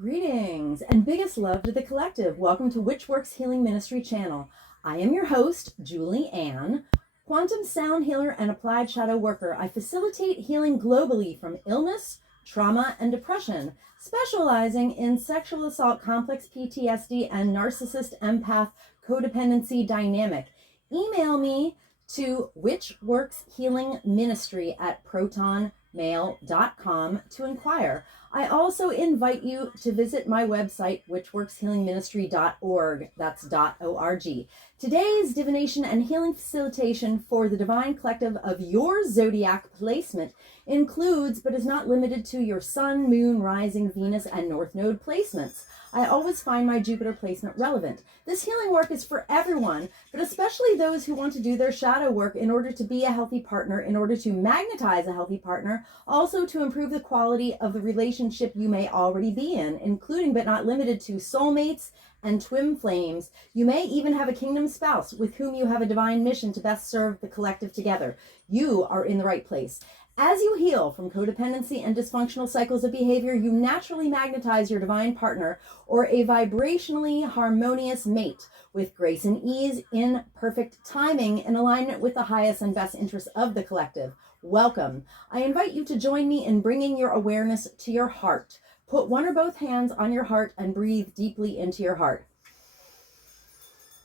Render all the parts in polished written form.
Greetings and biggest love to the collective. Welcome to Which Works Healing Ministry channel. I am your host, Julie Ann, quantum sound healer and applied shadow worker. I facilitate healing globally from illness, trauma, and depression, specializing in sexual assault, complex PTSD, and narcissist empath codependency dynamic. Email me to whichworkshealingministry@protonmail.com to inquire. I also invite you to visit my website, whichworkshealingministry.org. That's .org. Today's divination and healing facilitation for the divine collective of your zodiac placement includes, but is not limited to, your sun, moon, rising, Venus, and north node placements. I always find my Jupiter placement relevant. This healing work is for everyone, but especially those who want to do their shadow work in order to be a healthy partner, in order to magnetize a healthy partner, also to improve the quality of the relationship you may already be in, including but not limited to soulmates and twin flames. You may even have a kingdom spouse with whom you have a divine mission to best serve the collective together. You are in the right place. As you heal from codependency and dysfunctional cycles of behavior, you naturally magnetize your divine partner or a vibrationally harmonious mate with grace and ease, in perfect timing, in alignment with the highest and best interests of the collective. Welcome. I invite you to join me in bringing your awareness to your heart. Put one or both hands on your heart and breathe deeply into your heart.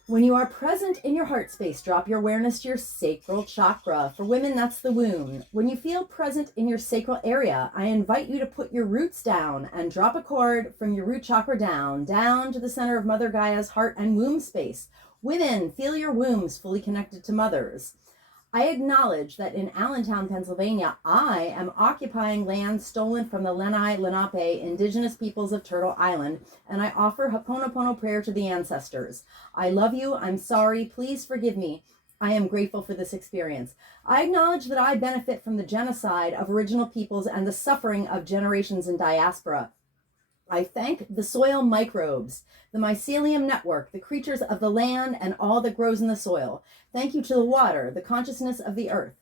When you are present in your heart space, drop your awareness to your sacral chakra. For women, that's the womb. When you feel present in your sacral area, I invite you to put your roots down and drop a cord from your root chakra down to the center of Mother Gaia's heart and womb space. Women, feel your wombs fully connected to mothers. I acknowledge that in Allentown, Pennsylvania, I am occupying land stolen from the Lenni Lenape indigenous peoples of Turtle Island, and I offer Ho'oponopono prayer to the ancestors. I love you. I'm sorry. Please forgive me. I am grateful for this experience. I acknowledge that I benefit from the genocide of original peoples and the suffering of generations in diaspora. I thank the soil microbes, the mycelium network, the creatures of the land, and all that grows in the soil. Thank you to the water, the consciousness of the earth,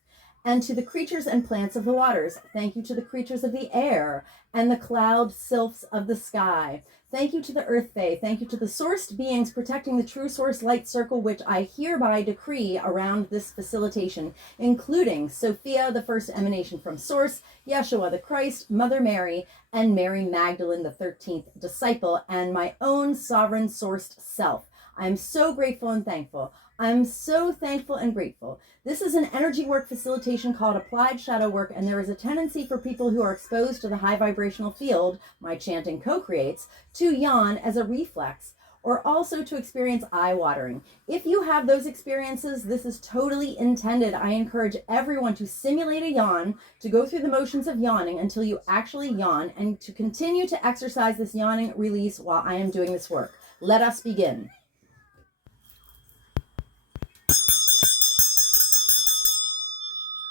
and to the creatures and plants of the waters. Thank you to the creatures of the air and the cloud sylphs of the sky. Thank you to the earth fae. Thank you to the sourced beings protecting the true source light circle, which I hereby decree around this facilitation, including Sophia, the first emanation from source, Yeshua the Christ, Mother Mary, and Mary Magdalene, the 13th disciple, and my own sovereign sourced self. I'm so grateful and thankful. I'm so thankful and grateful. This is an energy work facilitation called applied shadow work, and there is a tendency for people who are exposed to the high vibrational field my chanting co-creates to yawn as a reflex, or also to experience eye watering. If you have those experiences, this is totally intended. I encourage everyone to simulate a yawn, to go through the motions of yawning until you actually yawn, and to continue to exercise this yawning release while I am doing this work. Let us begin.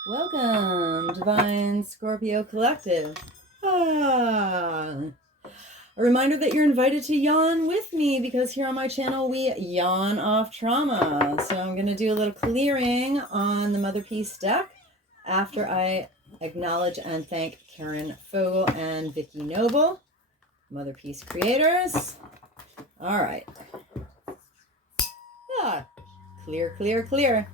Welcome, Divine Scorpio Collective. A reminder that you're invited to yawn with me, because here on my channel we yawn off trauma. So I'm going to do a little clearing on the Mother Peace deck after I acknowledge and thank Karen Fogel and Vicki Noble, Mother Peace creators. All right. Clear, clear, clear.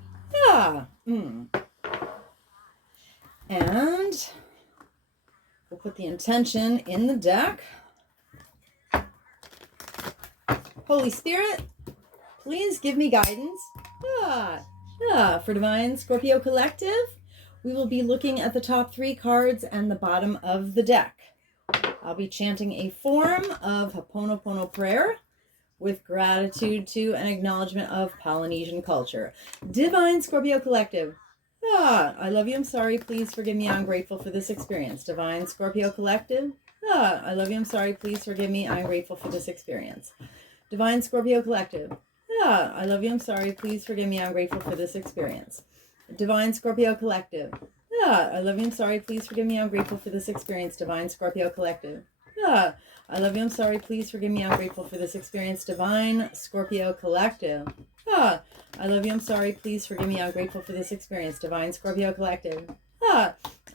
And we'll put the intention in the deck. Holy Spirit, please give me guidance. For Divine Scorpio Collective, we will be looking at the top 3 cards and the bottom of the deck. I'll be chanting a form of Ho'oponopono prayer with gratitude to and acknowledgement of Polynesian culture. Divine Scorpio Collective. I love you. I'm sorry. Please forgive me. I'm grateful for this experience. Divine Scorpio Collective. I love you. I'm sorry. Please forgive me. I'm grateful for this experience. Divine Scorpio Collective. I love you. I'm sorry. Please forgive me. I'm grateful for this experience. Divine Scorpio Collective. I love you. I'm sorry. Please forgive me. I'm grateful for this experience. Divine Scorpio Collective. I love you. I'm sorry. Please forgive me. I'm grateful for this experience. Divine Scorpio Collective. I love you. I'm sorry. Please forgive me. I'm grateful for this experience. Divine Scorpio Collective.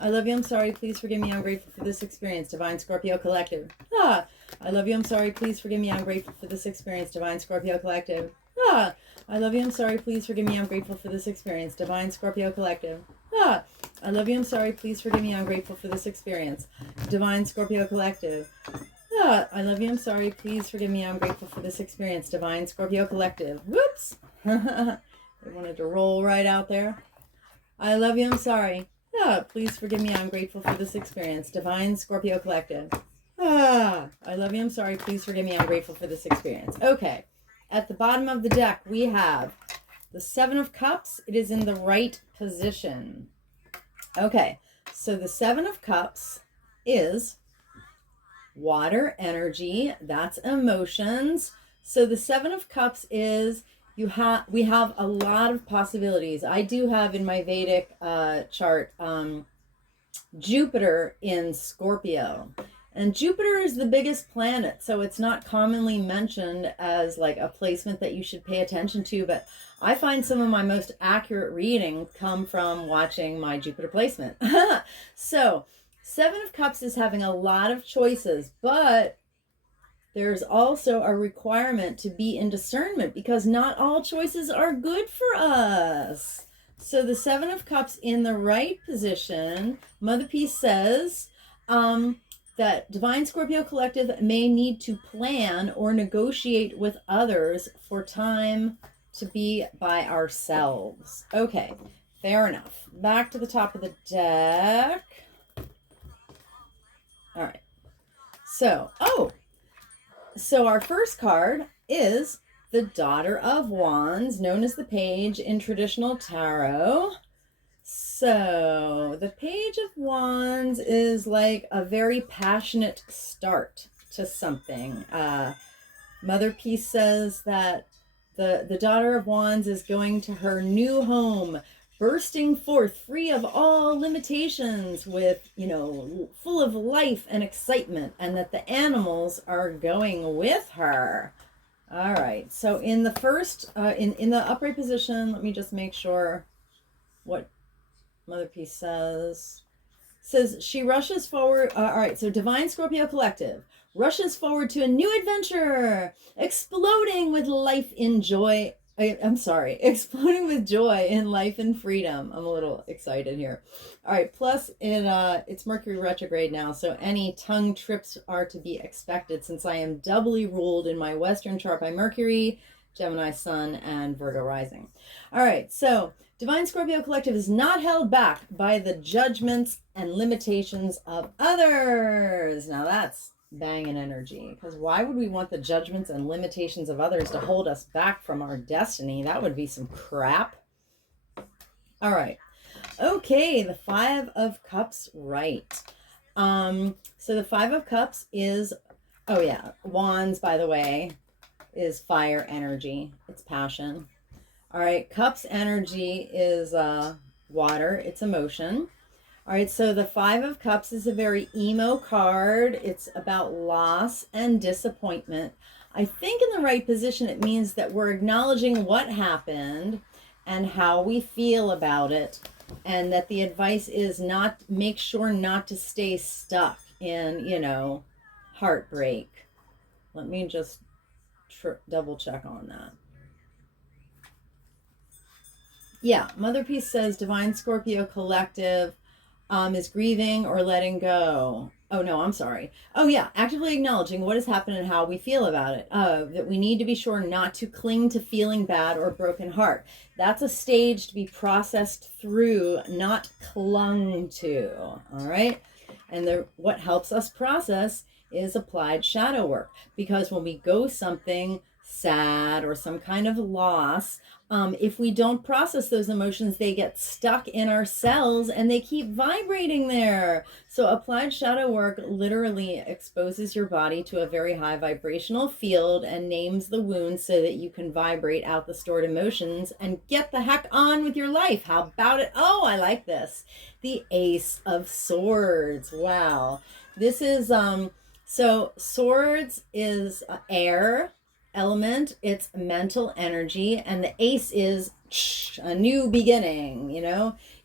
I love you, I'm sorry, please forgive me, I'm grateful for this experience, Divine Scorpio Collective. Ah, I love you, I'm sorry, please forgive me, I'm grateful for this experience, Divine Scorpio Collective. Ah, I love you, I'm sorry, please forgive me, I'm grateful for this experience, Divine Scorpio Collective. Ah, I love you, I'm sorry, please forgive me, I'm grateful for this experience, Divine Scorpio Collective. Ah, I love you, I'm sorry, please forgive me, I'm grateful for this experience, Divine Scorpio Collective. Whoops! They wanted to roll right out there. I love you, I'm sorry. Ah, please forgive me, I'm grateful for this experience, Divine Scorpio Collective. Ah, I love you, I'm sorry, please forgive me, I'm grateful for this experience. Okay, at the bottom of the deck, we have the Seven of Cups. It is in the right position. Okay, so the Seven of Cups is water energy. That's emotions. So the Seven of Cups is we have a lot of possibilities. I do have in my Vedic chart Jupiter in Scorpio. And Jupiter is the biggest planet, so it's not commonly mentioned as like a placement that you should pay attention to, but I find some of my most accurate readings come from watching my Jupiter placement. So, Seven of Cups is having a lot of choices, but there's also a requirement to be in discernment because not all choices are good for us. So the Seven of Cups in the right position, Mother Peace says that Divine Scorpio Collective may need to plan or negotiate with others for time to be by ourselves. Okay, fair enough. Back to the top of the deck. All right. So our first card is the Daughter of Wands, known as the Page in traditional tarot. So the Page of Wands is like a very passionate start to something. Mother Peace says that the Daughter of Wands is going to her new home, bursting forth free of all limitations with, full of life and excitement, and that the animals are going with her. All right. So in the first, in the upright position, let me just make sure what Mother Peace says. Says she rushes forward. All right. So Divine Scorpio Collective rushes forward to a new adventure, exploding with life in joy. Exploding with joy in life and freedom. I'm a little excited here. All right, plus it's Mercury retrograde now, so any tongue trips are to be expected since I am doubly ruled in my Western chart by Mercury, Gemini Sun, and Virgo rising. All right, so Divine Scorpio Collective is not held back by the judgments and limitations of others. Now that's banging energy, because why would we want the judgments and limitations of others to hold us back from our destiny? That would be some crap. All right. Okay, the Five of Cups, right. So the Five of Cups is, Wands, by the way, is fire energy. It's passion. All right, Cups energy is water. It's emotion. All right, so the Five of Cups is a very emo card. It's about loss and disappointment. I think in the right position, it means that we're acknowledging what happened and how we feel about it, and that the advice is make sure not to stay stuck in, heartbreak. Let me just double check on that. Yeah, Mother Peace says Divine Scorpio Collective is grieving or letting go. Oh, no, I'm sorry. Oh, yeah, actively acknowledging what has happened and how we feel about it. That we need to be sure not to cling to feeling bad or broken heart. That's a stage to be processed through, not clung to. All right? And what helps us process is applied shadow work. Because when we go something sad or some kind of loss, if we don't process those emotions, they get stuck in our cells and they keep vibrating there. So applied shadow work literally exposes your body to a very high vibrational field and names the wound so that you can vibrate out the stored emotions and get the heck on with your life. How about it? Oh, I like this. The Ace of Swords. Wow. This is, so swords is air element, it's mental energy, and the ace is a new beginning.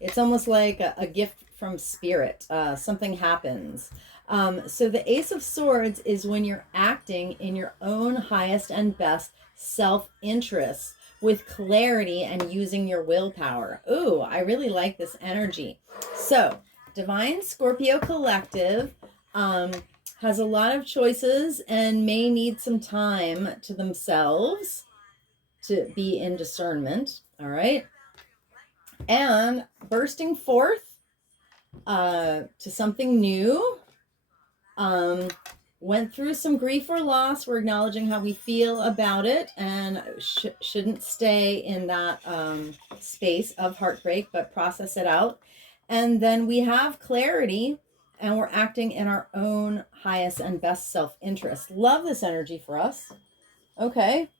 It's almost like a gift from spirit. Something happens. So the Ace of Swords is when you're acting in your own highest and best self-interest with clarity and using your willpower. Ooh, I really like this energy. So Divine Scorpio Collective has a lot of choices and may need some time to themselves to be in discernment. All right. And bursting forth to something new. Went through some grief or loss. We're acknowledging how we feel about it and shouldn't stay in that space of heartbreak, but process it out. And then we have clarity and we're acting in our own highest and best self-interest. Love this energy for us. Okay.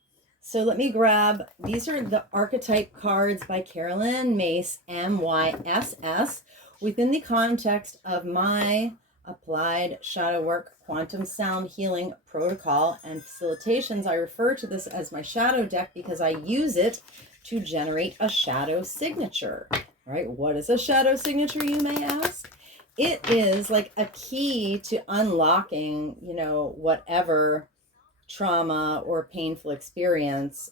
So let me grab, these are the archetype cards by Carolyn Myss, MYSS, within the context of my applied shadow work, quantum sound healing protocol and facilitations. I refer to this as my shadow deck because I use it to generate a shadow signature. All right, what is a shadow signature, you may ask? It is like a key to unlocking, you know, whatever trauma or painful experience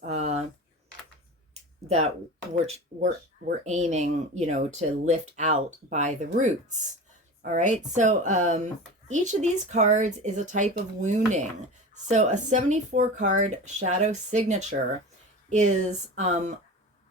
that we're aiming, you know, to lift out by the roots. All right, so each of these cards is a type of wounding. So a 74 card shadow signature is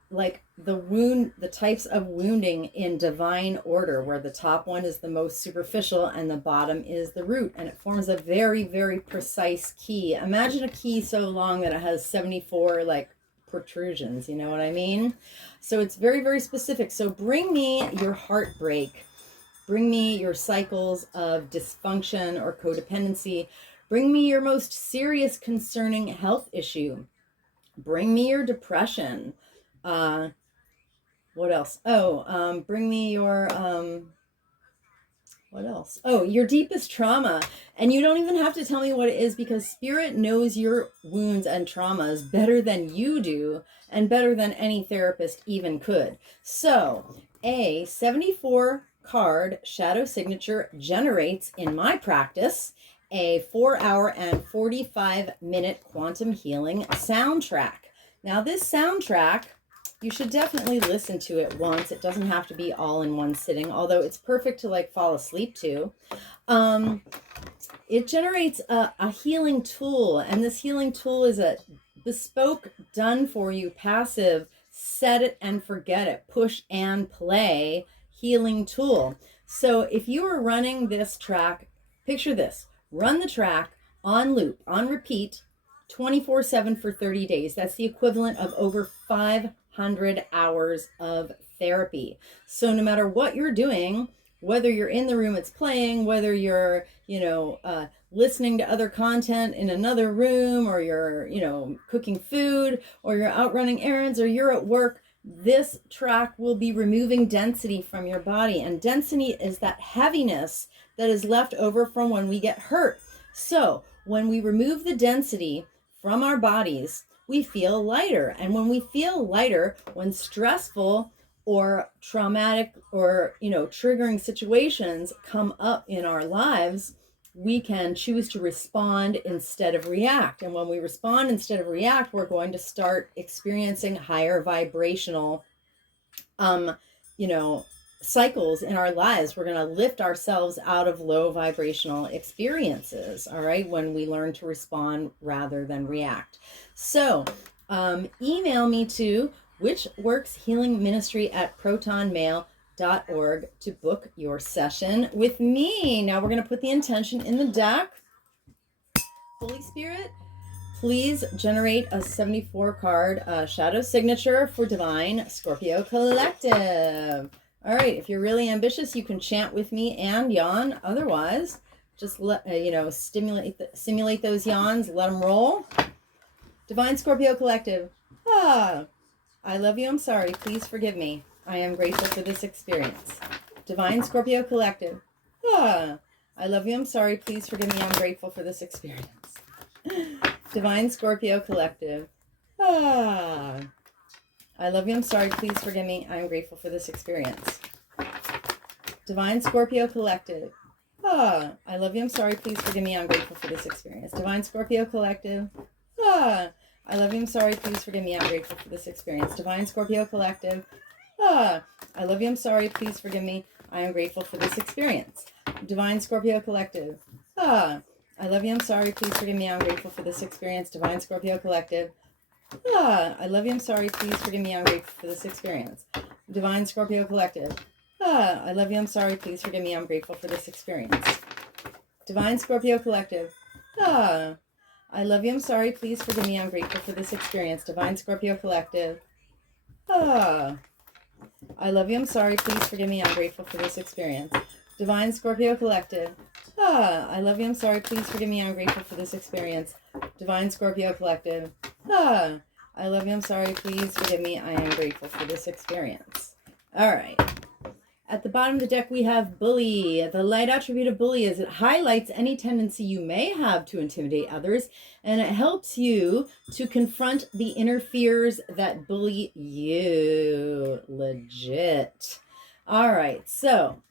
like the types of wounding in divine order, where the top one is the most superficial and the bottom is the root, and it forms a very, very precise key. Imagine a key so long that it has 74 like protrusions, you know what I mean? So it's very, very specific. So bring me your heartbreak, bring me your cycles of dysfunction or codependency, bring me your most serious concerning health issue, bring me your depression. What else? Bring me your, what else? Oh, your deepest trauma. And you don't even have to tell me what it is, because spirit knows your wounds and traumas better than you do and better than any therapist even could. So a 74 card shadow signature generates, in my practice, a 4-hour and 45-minute quantum healing soundtrack. Now this soundtrack, you should definitely listen to it once. It doesn't have to be all in one sitting, although it's perfect to like fall asleep to. It generates a healing tool, and this healing tool is a bespoke, done for you, passive, set it and forget it, push and play healing tool. So if you are running this track, picture this, run the track on loop, on repeat, 24/7 for 30 days. That's the equivalent of over 500 hours of therapy. So no matter what you're doing, whether you're in the room it's playing, whether you're, listening to other content in another room, or you're, cooking food, or you're out running errands, or you're at work, this track will be removing density from your body. And density is that heaviness that is left over from when we get hurt. So when we remove the density from our bodies, we feel lighter. And when we feel lighter, when stressful or traumatic or, triggering situations come up in our lives, we can choose to respond instead of react. And when we respond instead of react, we're going to start experiencing higher vibrational, cycles in our lives. We're going to lift ourselves out of low vibrational experiences, all right, when we learn to respond rather than react. So email me to witchworkshealingministry@protonmail.org to book your session with me. Now we're going to put the intention in the deck. Holy Spirit, please generate a 74 card shadow signature for Divine Scorpio Collective. All right, if you're really ambitious, you can chant with me and yawn. Otherwise, just simulate those yawns, let them roll. Divine Scorpio Collective. I love you, I'm sorry, please forgive me. I am grateful for this experience. Divine Scorpio Collective. I love you, I'm sorry, please forgive me, I'm grateful for this experience. Divine Scorpio Collective. I love you, I'm sorry, please forgive me, I am grateful for this experience. Divine Scorpio Collective. I love you. I'm sorry. Please forgive me. I'm grateful for this experience. Divine Scorpio Collective. I love you. I'm sorry. Please forgive me. I'm grateful for this experience. Divine Scorpio Collective. I love you. I'm sorry. Please forgive me. I am grateful for this experience. Divine Scorpio Collective. I love you. I'm sorry. Please forgive me. I'm grateful for this experience. Divine Scorpio Collective. I love you. I'm sorry. Please forgive me. I'm grateful for this experience. Divine Scorpio Collective. I love you. I'm sorry. Please forgive me. I'm grateful for this experience. Divine Scorpio Collective. I love you. I'm sorry. Please forgive me. I'm grateful for this experience. Divine Scorpio Collective. I love you. I'm sorry. Please forgive me. I'm grateful for this experience. Divine Scorpio Collective. I love you. I'm sorry. Please forgive me. I'm grateful for this experience. Divine Scorpio Collective. I love you. I'm sorry. Please forgive me. I am grateful for this experience. All right. At the bottom of the deck, we have bully. The light attribute of bully is it highlights any tendency you may have to intimidate others, and it helps you to confront the inner fears that bully you. Legit. All right. So,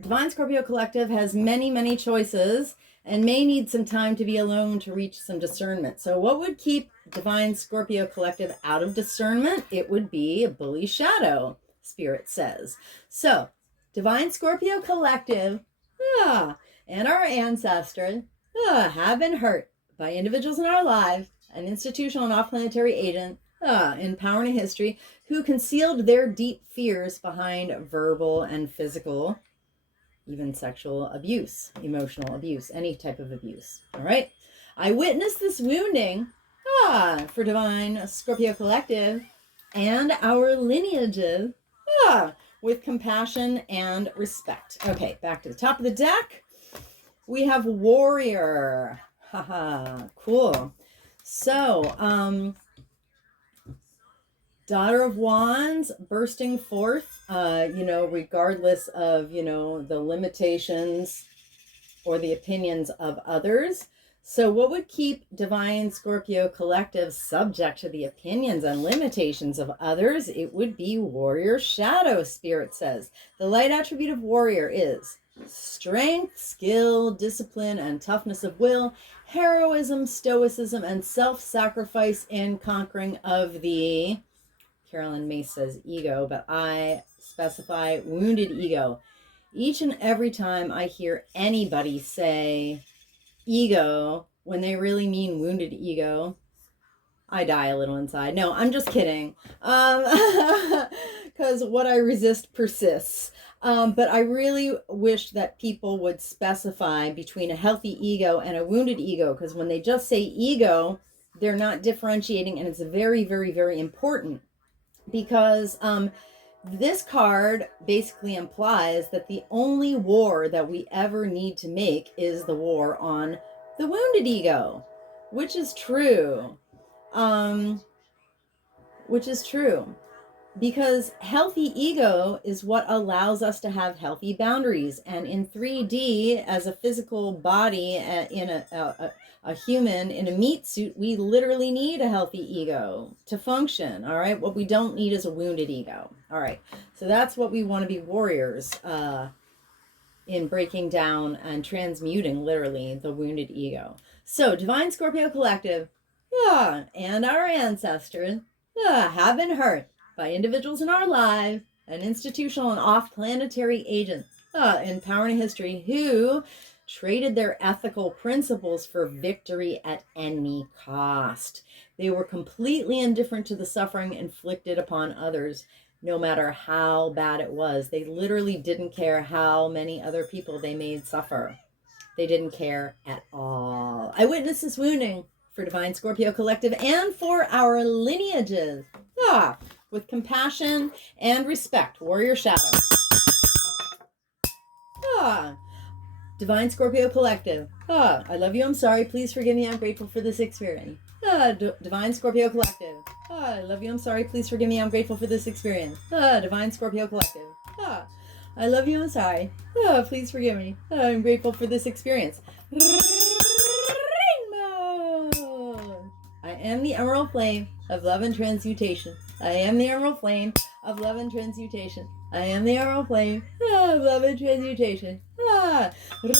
Divine Scorpio Collective has many, many choices and may need some time to be alone to reach some discernment. So what would keep Divine Scorpio Collective out of discernment? It would be a bully shadow, Spirit says. So, Divine Scorpio Collective and our ancestors have been hurt by individuals in our lives, an institutional and off-planetary agent in power and history who concealed their deep fears behind verbal and physical, even sexual abuse, emotional abuse, any type of abuse. All right. I witnessed this wounding for Divine Scorpio Collective and our lineages with compassion and respect. Okay, back to the top of the deck. We have warrior. Cool. So, Daughter of Wands bursting forth, regardless of, the limitations or the opinions of others. So what would keep Divine Scorpio Collective subject to the opinions and limitations of others? It would be warrior shadow, Spirit says. The light attribute of warrior is strength, skill, discipline, and toughness of will, heroism, stoicism, and self-sacrifice in conquering of the... Carolyn Mace says ego, but I specify wounded ego. Each and every time I hear anybody say ego when they really mean wounded ego, I die a little inside. No, I'm just kidding. Because what I resist persists. But I really wish that people would specify between a healthy ego and a wounded ego, because when they just say ego, they're not differentiating, and it's very, very, very important. Because this card basically implies that the only war that we ever need to make is the war on the wounded ego, which is true. Because healthy ego is what allows us to have healthy boundaries. And in 3D, as a physical body, in a human in a meat suit, we literally need a healthy ego to function. All right. What we don't need is a wounded ego. All right. So that's what we want to be warriors in breaking down and transmuting literally the wounded ego. So Divine Scorpio Collective and our ancestors have been hurt by individuals in our lives, an institutional and off-planetary agent in power and history who traded their ethical principles for victory at any cost. They were completely indifferent to the suffering inflicted upon others, no matter how bad it was. They literally didn't care how many other people they made suffer. They didn't care at all. I witnessed this wounding for Divine Scorpio Collective and for our lineages. With compassion and respect. Warrior Shadow. Divine Scorpio Collective. I love you. I'm sorry. Please forgive me. I'm grateful for this experience. Divine Scorpio Collective. I love you. I'm sorry. Please forgive me. I'm grateful for this experience. Divine Scorpio Collective. I love you. I'm sorry. Please forgive me. I'm grateful for this experience. Rainbow. I am the emerald flame of love and transmutation. I am the emerald flame of love and transmutation. I am the emerald flame of love and transmutation. Rainbows.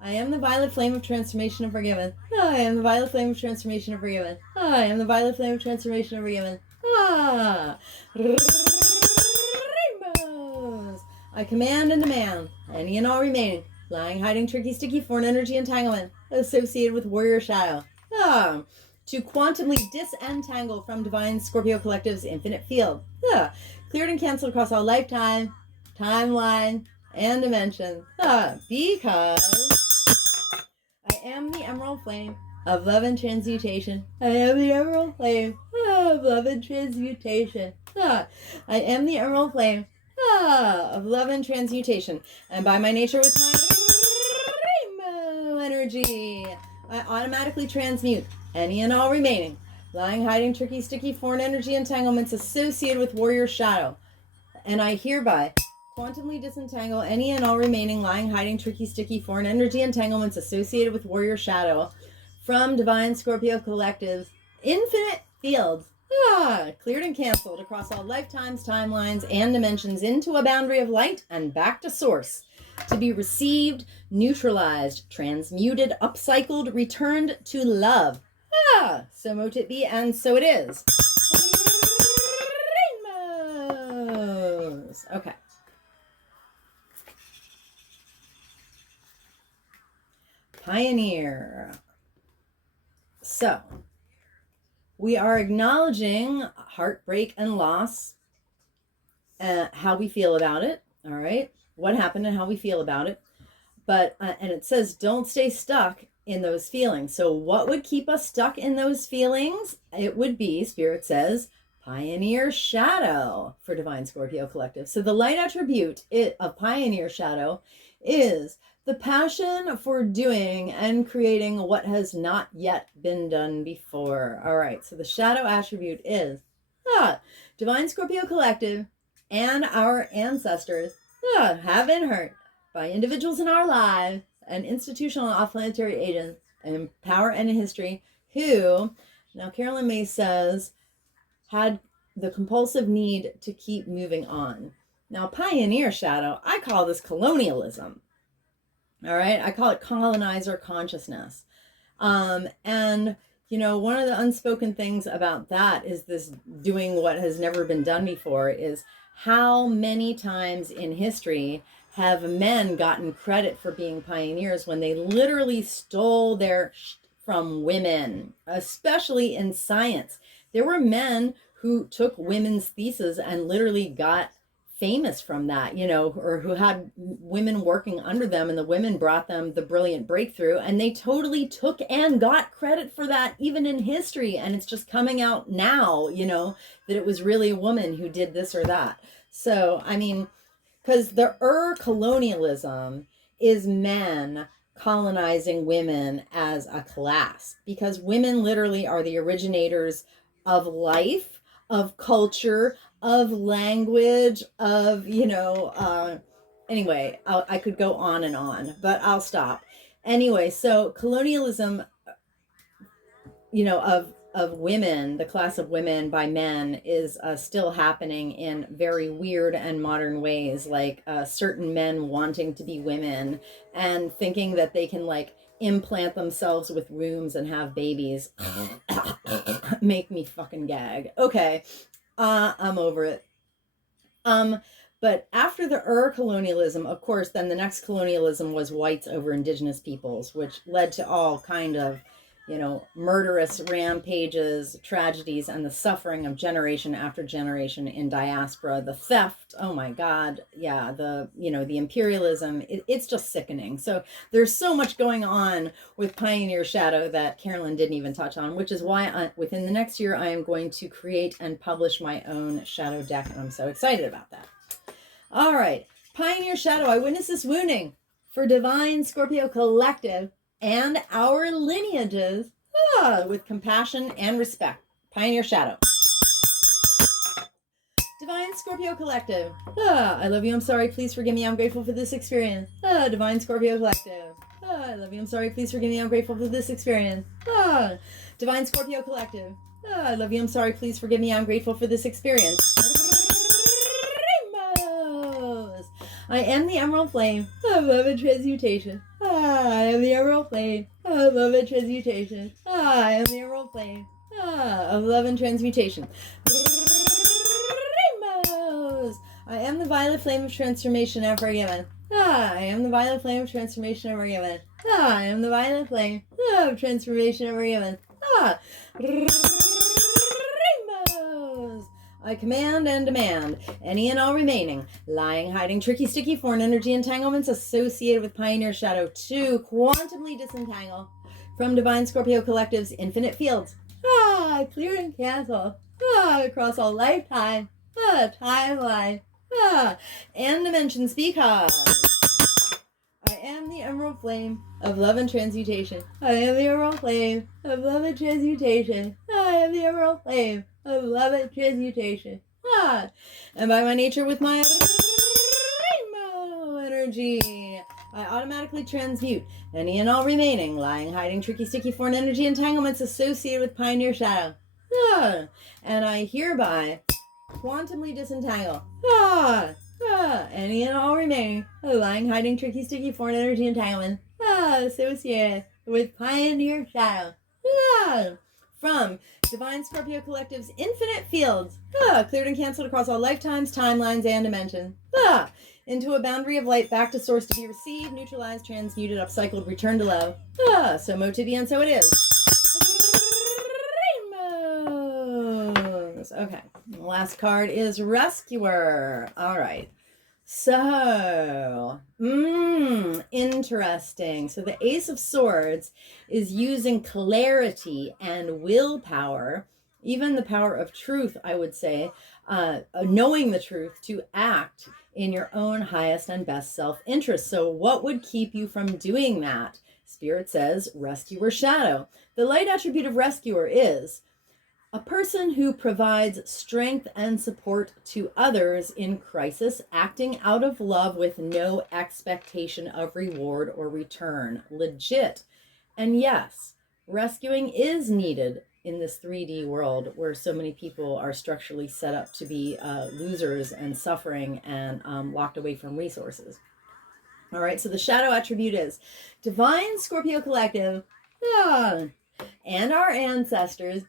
I am the violet flame of transformation and forgiven. I am the violet flame of transformation and forgiven. I am the violet flame of transformation and forgiven. Rainbows. I command and demand any and all remaining lying, hiding, tricky, sticky, foreign energy entanglement associated with warrior shadow. To quantumly disentangle from divine Scorpio collective's infinite field. Cleared and canceled across all lifetime, timeline, and dimension. Because I am the emerald flame of love and transmutation. I am the emerald flame of love and transmutation. I am the emerald flame of love and transmutation. And by my nature with my rainbow energy, I automatically transmute any and all remaining lying, hiding, tricky, sticky, foreign energy entanglements associated with warrior shadow. And I hereby quantumly disentangle any and all remaining lying, hiding, tricky, sticky, foreign energy entanglements associated with warrior shadow from divine Scorpio collective's infinite fields. Cleared and canceled across all lifetimes, timelines, and dimensions into a boundary of light and back to source, to be received, neutralized, transmuted, upcycled, returned to love. So mote it be, and so it is. Rainbows. Okay. Pioneer. So, we are acknowledging heartbreak and loss, how we feel about it, all right? What happened and how we feel about it. But, and it says, don't stay stuck in those feelings. So what would keep us stuck in those feelings? It would be, Spirit says, Pioneer Shadow for Divine Scorpio Collective. So the light attribute of Pioneer Shadow is the passion for doing and creating what has not yet been done before. All right, so the shadow attribute is Divine Scorpio Collective and our ancestors have been hurt by individuals in our lives and institutional and authoritarian agents in power and in history who, now Carolyn May says, had the compulsive need to keep moving on. Now, Pioneer Shadow, I call this colonialism. All right, I call it colonizer consciousness. And, you know, one of the unspoken things about that is this doing what has never been done before is how many times in history have men gotten credit for being pioneers when they literally stole their from women, especially in science. There were men who took women's theses and literally got famous from that, you know, or who had women working under them, and the women brought them the brilliant breakthrough, and they totally took and got credit for that even in history. And it's just coming out now, you know, that it was really a woman who did this or that. So, I mean, because the colonialism is men colonizing women as a class, because women literally are the originators of life, of culture, of language, of, you know, anyway, I could go on, but I'll stop. Anyway, so colonialism, you know, of women, the class of women by men is still happening in very weird and modern ways, like certain men wanting to be women and thinking that they can like implant themselves with wombs and have babies. Make me fucking gag. Okay, I'm over it. But after the colonialism, of course, then the next colonialism was whites over indigenous peoples, which led to all kind of, you know, murderous rampages, tragedies, and the suffering of generation after generation in diaspora, the theft, oh my God, yeah, the, you know, the imperialism, it's just sickening. So there's so much going on with Pioneer Shadow that Carolyn didn't even touch on, which is why within the next year, I am going to create and publish my own shadow deck, and I'm so excited about that. All right, Pioneer Shadow, I witness this wounding for Divine Scorpio Collective and our lineages with compassion and respect. Pioneer Shadow. Divine Scorpio Collective. I love you, I'm sorry, please forgive me, I'm grateful for this experience. Divine Scorpio Collective. I love you, I'm sorry, please forgive me, I'm grateful for this experience. Divine Scorpio Collective. I love you, I'm sorry, please forgive me, I'm grateful for this experience. Rainbows. I am the emerald flame of love and transmutation. I am the emerald flame of love and transmutation. I am the emerald flame of love and transmutation. Rainbows. I am the violet flame of transformation ever given. I am the violet flame of transformation ever given. I am the violet flame of transformation ever given. Rainbows. I command and demand any and all remaining lying, hiding, tricky, sticky, foreign energy entanglements associated with Pioneer Shadow to quantumly disentangle from Divine Scorpio Collective's infinite fields. Clear and cancel. Across all lifetime, timeline, and dimensions, because I am the emerald flame of love and transmutation. I am the emerald flame of love and transmutation. I am the emerald flame of love and transmutation. And by my nature with my rainbow energy, I automatically transmute any and all remaining lying, hiding, tricky, sticky, foreign energy entanglements associated with Pioneer Shadow. And I hereby quantumly disentangle any and all remaining lying, hiding, tricky, sticky, foreign energy entanglement associated with Pioneer Shadow from Divine Scorpio Collective's infinite fields, cleared and canceled across all lifetimes, timelines, and dimensions, into a boundary of light back to source to be received, neutralized, transmuted, upcycled, returned to love. So mo to be, and so it is. Rainbows. Okay, the last card is Rescuer. All right. So, interesting. So the Ace of Swords is using clarity and willpower, even the power of truth, I would say, knowing the truth to act in your own highest and best self-interest. So what would keep you from doing that? Spirit says, Rescuer Shadow. The light attribute of Rescuer is a person who provides strength and support to others in crisis, acting out of love with no expectation of reward or return. Legit. And yes, rescuing is needed in this 3D world where so many people are structurally set up to be losers and suffering and locked away from resources. All right, so the shadow attribute is Divine Scorpio Collective and our ancestors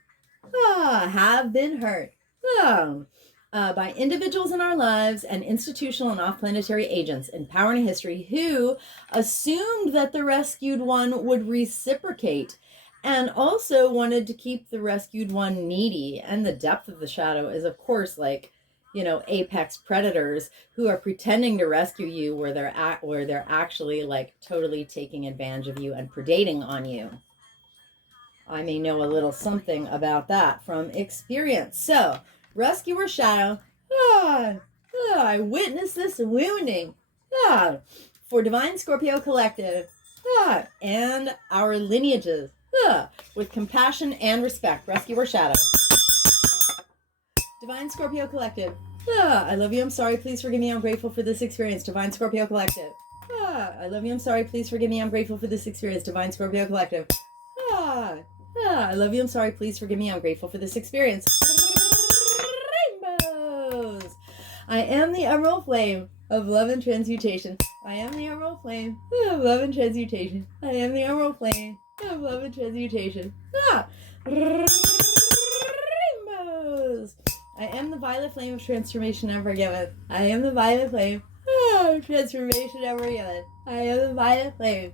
have been hurt by individuals in our lives and institutional and off-planetary agents in power and history who assumed that the rescued one would reciprocate and also wanted to keep the rescued one needy. And the depth of the shadow is, of course, like, you know, apex predators who are pretending to rescue you where they're actually like totally taking advantage of you and predating on you. I may know a little something about that from experience. So, Rescuer Shadow, I witnessed this wounding for Divine Scorpio Collective and our lineages with compassion and respect. Rescuer Shadow. Divine Scorpio Collective, I love you, I'm sorry, please forgive me, I'm grateful for this experience. Divine Scorpio Collective, I love you, I'm sorry, please forgive me, I'm grateful for this experience. Divine Scorpio Collective, I love you, I'm sorry, please forgive me, I'm grateful for this experience. Rainbows. I am the emerald flame of love and transmutation. I am the emerald flame of love and transmutation. I am the emerald flame of love and transmutation. Rainbows. I am the violet flame of transformation ever given. I am the violet flame of transformation ever given. I am the violet flame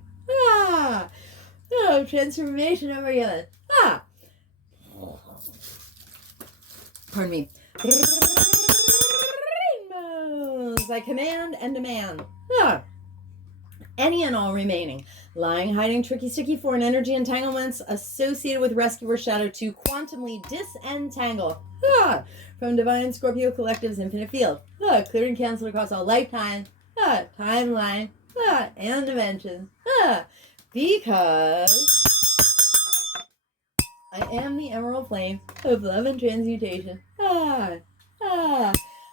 of transformation ever given. Pardon me. Rainbows. I command and demand any and all remaining lying, hiding, tricky, sticky, foreign energy entanglements associated with Rescuer Shadow to quantumly disentangle from Divine Scorpio Collective's infinite field, cleared and canceled across all lifetime, timeline, and dimensions, because I am the emerald flame of love and transmutation. I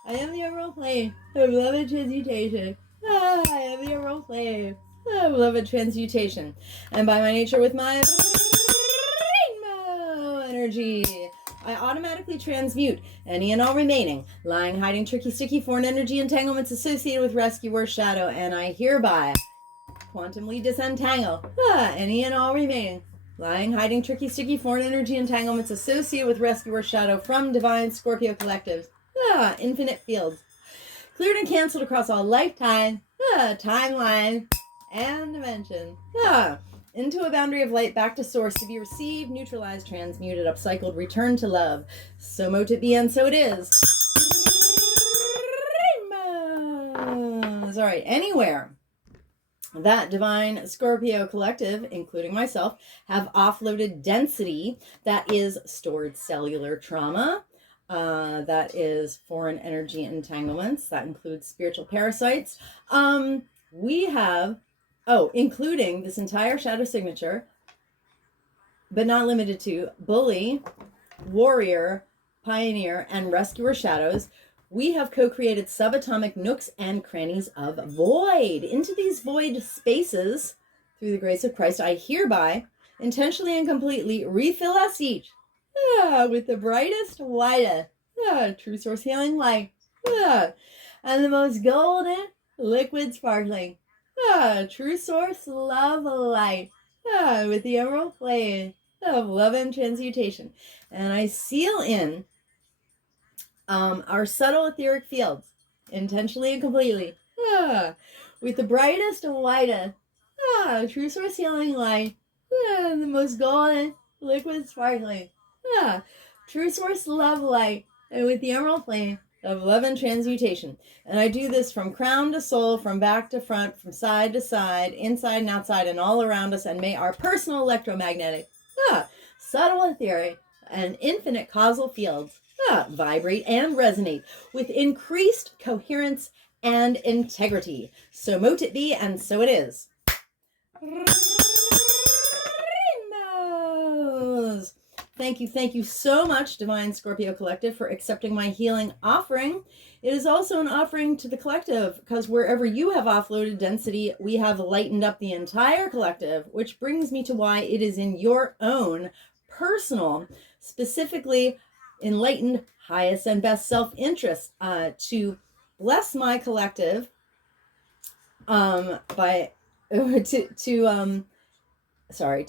am the emerald flame of love and transmutation. I am the emerald flame of love and transmutation. And by my nature with my rainbow energy, I automatically transmute any and all remaining lying, hiding, tricky, sticky, foreign energy entanglements associated with rescue or shadow, and I hereby quantumly disentangle any and all remaining lying, hiding, tricky, sticky, foreign energy entanglements associated with rescue or shadow from divine Scorpio collectives, infinite fields, cleared and canceled across all lifetime, timeline, and dimension, into a boundary of light back to source to be received, neutralized, transmuted, upcycled, returned to love. So mote it be, and so it is. All right, anywhere that divine Scorpio collective, including myself, have offloaded density that is stored cellular trauma, that is foreign energy entanglements, that includes spiritual parasites. We have, including this entire shadow signature, but not limited to bully, warrior, pioneer, and rescuer shadows. We have co-created subatomic nooks and crannies of void. Into these void spaces, through the grace of Christ, I hereby, intentionally and completely, refill us each with the brightest, widest, true source healing light, and the most golden, liquid sparkling, true source love light, with the emerald flame of love and transmutation. And I seal in our subtle etheric fields, intentionally and completely, with the brightest and whitest, true source healing light, the most golden, liquid sparkling, true source love light, and with the emerald flame of love and transmutation. And I do this from crown to soul, from back to front, from side to side, inside and outside, and all around us. And may our personal electromagnetic, subtle etheric, and infinite causal fields vibrate and resonate with increased coherence and integrity. So mote it be, and so it is. Rainbows. Thank you so much, Divine Scorpio Collective, for accepting my healing offering. It is also an offering to the collective, because wherever you have offloaded density, we have lightened up the entire collective, which brings me to why it is in your own personal, specifically enlightened, highest and best self-interest to bless my collective to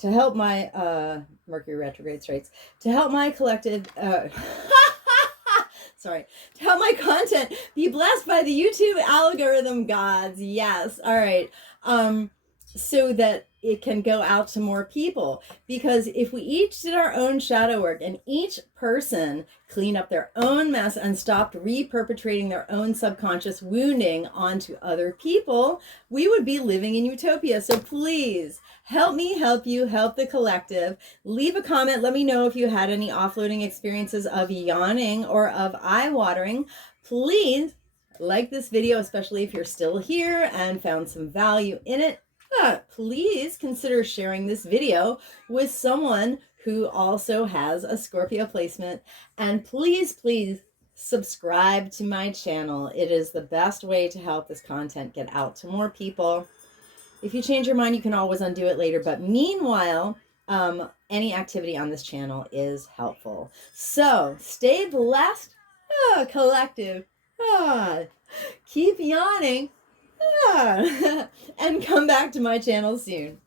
help my Mercury retrograde straits, to help my collective to help my content be blessed by the YouTube algorithm gods. Yes. All right. So that it can go out to more people. Because if we each did our own shadow work and each person cleaned up their own mess and stopped re-perpetrating their own subconscious wounding onto other people, we would be living in utopia. So please help me help you, help the collective. Leave a comment. Let me know if you had any offloading experiences of yawning or of eye-watering. Please like this video, especially if you're still here and found some value in it. Please consider sharing this video with someone who also has a Scorpio placement. And please subscribe to my channel. It is the best way to help this content get out to more people. If you change your mind, you can always undo it later. But meanwhile, any activity on this channel is helpful. So stay blessed, collective. Keep yawning. And come back to my channel soon.